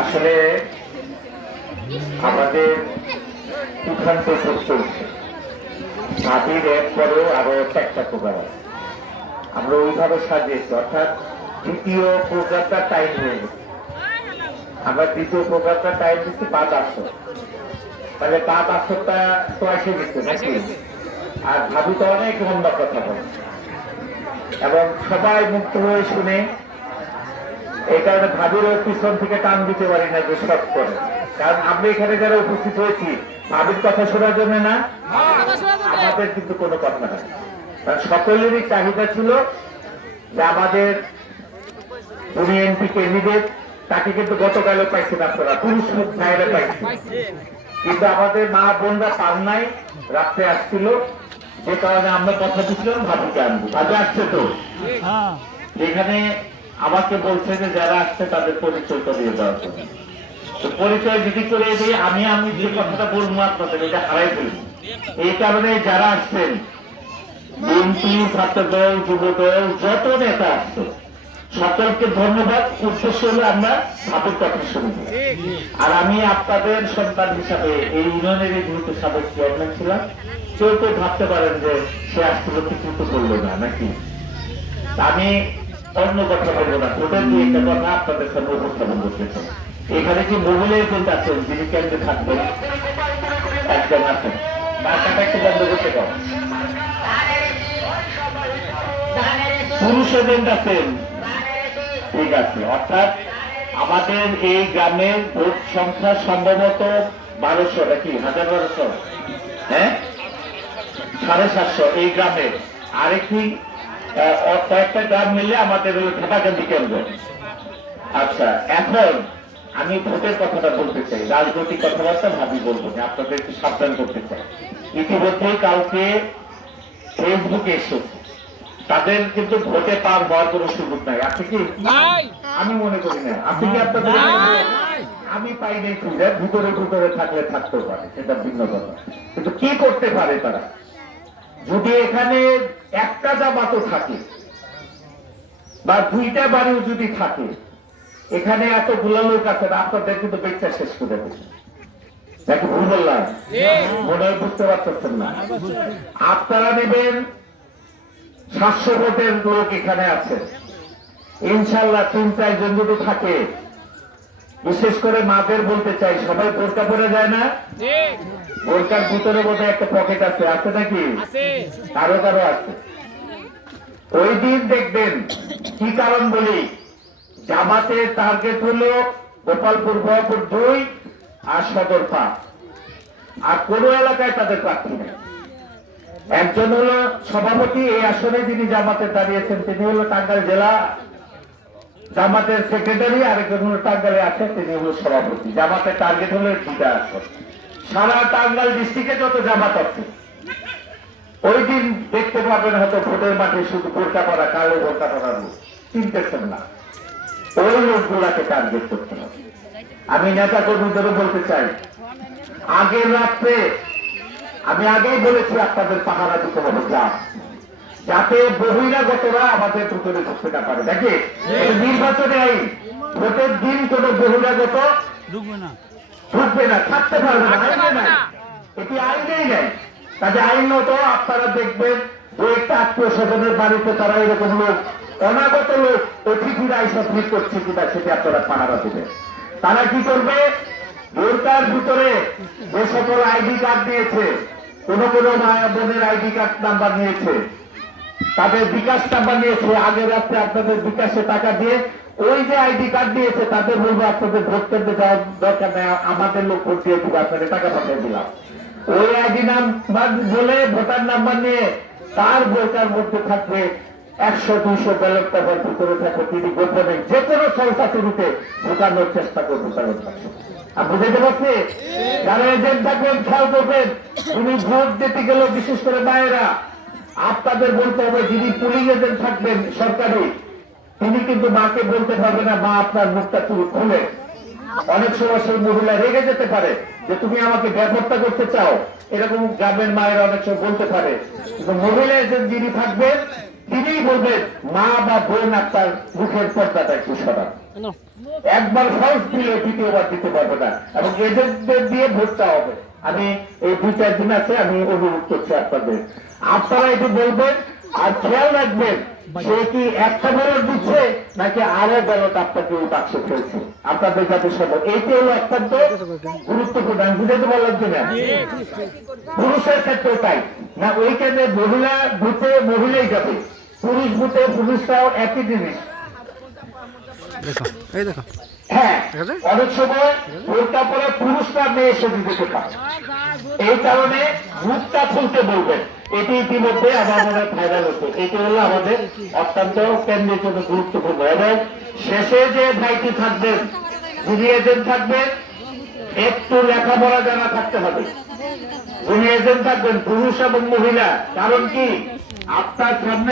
আসলে আমাদের চূড়ান্ত চলছে ছাদের এক পরেও আরো একটা প্রোগ্রাম আছে। আমরা ওইভাবে সাজিয়েছি, অর্থাৎ দ্বিতীয় প্রোগ্রামটা টাইম হয়ে গেছে। আমরা দ্বিতীয় প্রোগ্রামটা টাইম দিচ্ছি 5 আসর, তাহলে 5 আসরটা তো এসে গেছে নাকি। আর ভাবি তো অনেক লম্বা কথা বলে এবং সবাই মুক্ত হয়ে শুনে, এই কারণে ভাবিরও পিছন থেকে টান দিতে পারি না যে সব করে। কারণ আমরা এখানে যারা উপস্থিত হয়েছি ভাবির কথা শোনার জন্য না, আমাদের কিন্তু কোনো কথা নাই। কারণ সকলেরই চাহিদা ছিল যে আমাদের উনি এমপি ক্যান্ডিডেট, তাকে কিন্তু গতকালও পাইছেন আপনারা, পুরুষ ভাইরা পাইছেন, কিন্তু আমাদের মা বোনরা পান নাই, রাত্রে আসছিল, যে কারণে আমরা কথা দিচ্ছিলাম ভাবিকে আনবো। ভাবি আসছে তো এখানে আমাকে বলছে যে যারা আসছে তাদের পরিচয়টা দিয়ে দেওয়ার জন্য। তো পরিচয় যদি করে দিই আমি যে কথাটা বলবো আপনাদের এটা হারাই ফেলবো। এই কারণে যারা আসছেন বিএনপি, ছাত্রদল, যুবদল, যত নেতা আসছে সকলকে ধন্যবাদ। উদ্দেশ্য হলো আমরা ভাবির কথা শুনবো। আর আমি আপনাদের সন্তান হিসাবে এই ইউনিয়নের এই যেহেতু সাবেক চেয়ারম্যান ছিলাম, কেউ কেউ ভাবতে পারেন যে সে আসছিল কিছু তো করলো না নাকি। আমি অন্য কথা বলবো না, ওদের দিয়ে একটা কথা আপনাদের সামনে উপস্থাপন করতে চাই। এখানে কি মহিলা এজেন্ট আছেন যিনি কেন্দ্রে থাকবেন? একজন আছেন, মার্কাটা একটু বন্ধ করতে পারেন। পুরুষ এজেন্ট আছেন, ঠিক আছে। অর্থাৎ আমাদের এই গ্রামের ভোট সংখ্যা সম্ভবত 1200 নাকি 1200, হ্যাঁ 750 এই গ্রামে। আরেকটি কয়েকটা গ্রাম মিলে আমাদের ওই ঢাকাকান্দি কেন্দ্র। আচ্ছা, এখন আমি ভোটের কথাটা বলতে চাই, রাজনৈতিক কথাবার্তা ভাবি বলবো না, আপনাদের একটু সাবধান করতে চাই। ইতিমধ্যেই কালকে ফেসবুকে এসেছে, তাদের কিন্তু ভোটে পার হওয়ার কোনো সুযোগ নাই। আছে কি? আমি মনে করি না। আপনি কি আপনাদের? আমি পাই নাই খুঁজে, ভিতরে ভিতরে থাকলে থাকতেও পারে, সেটা ভিন্ন কথা। কিন্তু কি করতে পারে তারা? যদি এখানে একটা জামাতও থাকে বা 2টা বাড়িও যদি থাকে, এখানে এতগুলো লোক আছে, আপনাদের কিন্তু বেচা শেষ করে দেবে। নাকি ভুল বললাম? মনে হয় বুঝতে পারতেছেন না। আপনারা নেবেন 700 ভোটের লোক এখানে আছে, ইনশাল্লাহ 3-4 জন যদি থাকে, বিশেষ করে মাদের বলতে চাই, সবাই বোরকা পরে যায় না? বোরকার ভিতরে বোধহয় একটা পকেট আছে, আছে নাকি? কারো কারো আছে। ওই দিন দেখবেন কি কারণ বলি, জামাতের টার্গেট হলো গোপালপুর, ভয়পুর 2 আর সদর 5, আর কোন এলাকায় তাদের প্রার্থী নেই। একজন হলো সভাপতি, এই আসনে যিনি জামাতে দাঁড়িয়েছেন তিনি হলো টাঙ্গাইল জেলা জামাতের সেক্রেটারি, আরেকজন হলো টাঙ্গাইলে আছে, তিনি হলো সভাপতি। জামাতের টার্গেট হলো 2টা আসন। সারা টাঙ্গাইল ডিস্ট্রিক্টে যত জামাত আছে ওই দিন দেখতে পাবেন হয়তো ভোটের মাঠে শুধু বোরকা পরা, কালো বোরকা পরা লোক, চিনতেছেন না। ওই লোকগুলাকে টার্গেট করতে হবে। আমি নেতা কর্মীদেরও বলতে চাই, আগের রাত্রে আমি আগেই বলেছি আপনাদের পাহারা দিতে হবে যাতে বহিরাগতরা আমাদের ভিতরে ঢুকতে না পারে। দেখে নির্বাচনে আইন, ভোটের দিন কোন বহিরাগত ঢুকবে না, থাকতে পারবে না, এটি আইনেই নেই। কাজে আইনত আপনারা দেখবেন 2-1টা আত্মীয় স্বজনের বাড়িতে তারা এরকম লোক, অনাগত লোক, অতিথিরা এইসব ঠিক করছে কিনা সেটি আপনারা পাহারা দেবেন। তারা কি করবে? বোরকার ভিতরে যে সকল আইডি কার্ড দিয়েছে, কোন মায়া বোনের আইডি কার্ড নাম্বার নিয়েছে, তাদের বিকাশ নাম্বার নিয়েছে, আগের রাত্রে আপনাদের বিকাশে টাকা দিয়ে ওই যে আইডি কার্ড দিয়েছে তাদের বলবো আপনাদের ভোট কেন্দ্রে যাওয়ার দরকার নেই, আমাদের লোক ভোট দিয়ে দিব, আপনাদের টাকা পাঠিয়ে দিলাম। ওই আইডি নাম্বার বলে ভোটার নাম্বার নিয়ে তার ভোটার মধ্যে থাকবে 100-200 ব্যালট পেপার ভিতরে থাকবে, তিনি গোপনে যে কোনো সংস্থাতে ঢুকানোর চেষ্টা করবে তাদের কাছে। বুঝাইতে পারছি? যারা এজেন্ট থাকবেন খেয়াল করবেন, উনি ভোট দিতে গেলে বিশেষ করে মায়েরা আপনাদের বলতে হবে, যিনি পুলিশ এজেন্ট থাকবেন সরকারি, তিনি কিন্তু মাকে বলতে পারবে না মা আপনার মুখটা তুমি খুলে। অনেক সময় সেই মহিলা রেগে যেতে পারে যে তুমি আমাকে ব্যবহারটা করতে চাও, এরকম গ্রামের মায়েরা অনেক সময় বলতে পারে। কিন্তু মহিলা এজেন্ট যিনি থাকবেন তিনিই বলবেন মা বা বোন আপনার মুখের পর্দাটা একটু সরান। একবার ফলস দিলে দ্বিতীয়বার দিতে পারবে না, এবং এজেন্টদের দিয়ে ভোটটা হবে। আমি এই 2-4 দিন আছে, আমি অনুরোধ করছি আপনাদের, আপনারা এটি বলবেন আর খেয়াল রাখবেন সে কি একটা ব্যালট দিচ্ছে নাকি আরো ব্যালট আপনাকে ওই বাক্সে ফেলছে, আপনাদের যাতে সব এইটি হলো অত্যন্ত গুরুত্বপূর্ণ। আমি বুঝাতে পারলাম কিনা? পুরুষের ক্ষেত্রে তাই না, ওইখানে মহিলা বুথে মহিলাই যাবে, পুরুষ বুথে পুরুষরাও একই জিনিস। হ্যাঁ, অনেক সময় ভোটটা পরে পুরুষরা মেয়ে সেজে যেতে পারে, এই কারণে মুখটা খুলতে বলবেন। এটি ইতিমধ্যে আমার মনে ভাইরাল হচ্ছে। এটি হলো আমাদের অত্যন্ত কেন্দ্রের জন্য গুরুত্বপূর্ণ। এবং শেষে যে ভাইটি থাকবেন, যিনি এজেন্ট থাকবেন, একটু লেখাপড়া জানা থাকতে হবে। যিনি এজেন্ট থাকবেন পুরুষ এবং মহিলা, কারণ কি আপনার সামনে